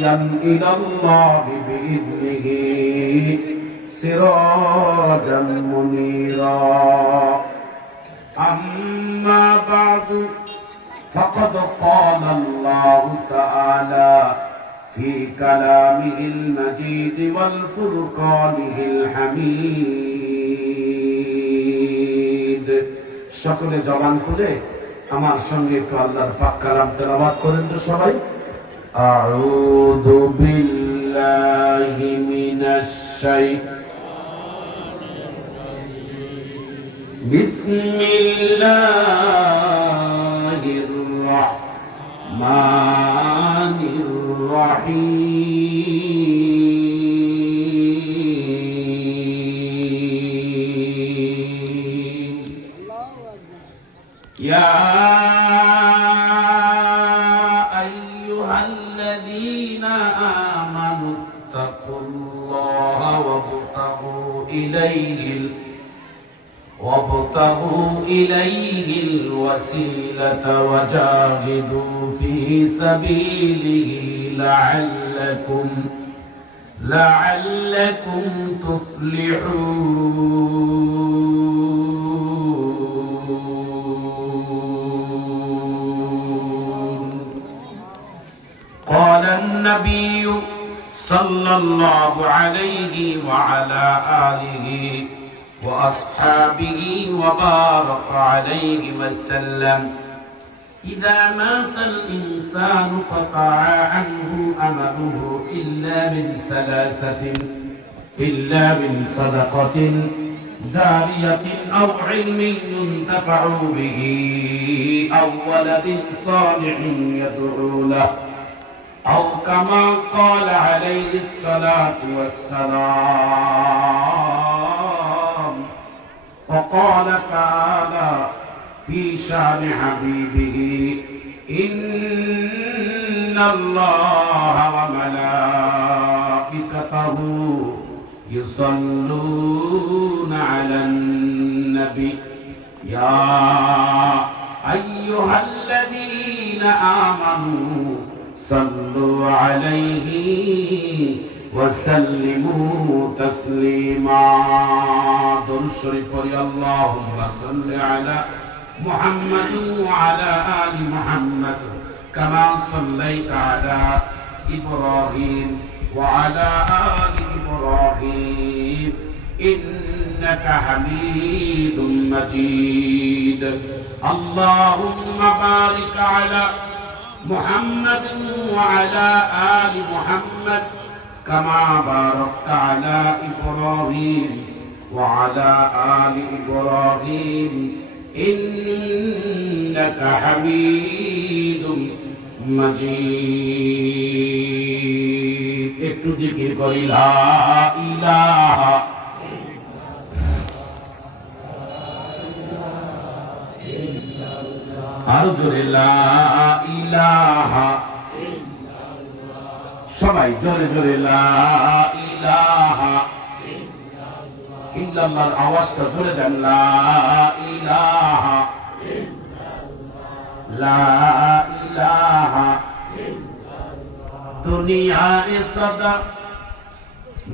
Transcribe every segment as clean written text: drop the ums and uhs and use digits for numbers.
داعيا إلى الله بإذنه سراجا منيرا أما بعد فقد قال الله تعالى في كلامه المجيد والفرقانه الحميد সকলে জবান খুলে আমার সঙ্গে একটু আল্লাহর পাক কালাম তেলাওয়াত করেন তো সবাই আউযু বিল্লাহি মিনাশ বিসমিল্লাহির রাহমানির রহিম ইয়া আইয়ুহাল্লাযীনা আমানুত্তাকুল্লাহা وابتغوا إليه الوسيلة وجاهدوا في سبيله لعلكم تفلحون قال النبي صلى الله عليه وعلى آله وأصحابه وبارك عليه وسلم إذا مات الإنسان قطع عنه أمله إلا من صدقة جارية أو علم ينتفع به أو ولد صالح يدعو له أو كما قال عليه الصلاة والسلام وقال تعالى في شان حبيبه إن الله وملائكته يصلون على النبي يا أيها الذين آمنوا صلوا عليه وسلموا تسليما درود شريف اللهم صل على محمد وعلى آل محمد كما صليت على إبراهيم وعلى آل إبراهيم إنك حميد مجيد اللهم بارك على محمد وعلى آل محمد كما باركت على إبراهيم وعلى آل إبراهيم إنك حميد مجيد একটু জিকির করি লা ইলাহা আরো জোরে লা ইলাহা সবাই জোরে জোরে লা ইলাহা ইল্লাল্লাহর আওয়াজটা জোরে দেন লা ইলাহা লা ইলাহা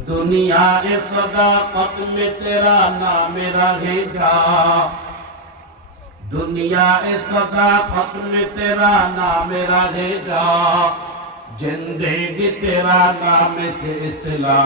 दुनिया ए सदाकत में तेरा नाम रहेगा दुनिया ए सदाकत में तेरा नाम रहेगा जिंदगी तेरा नाम से इस्लाम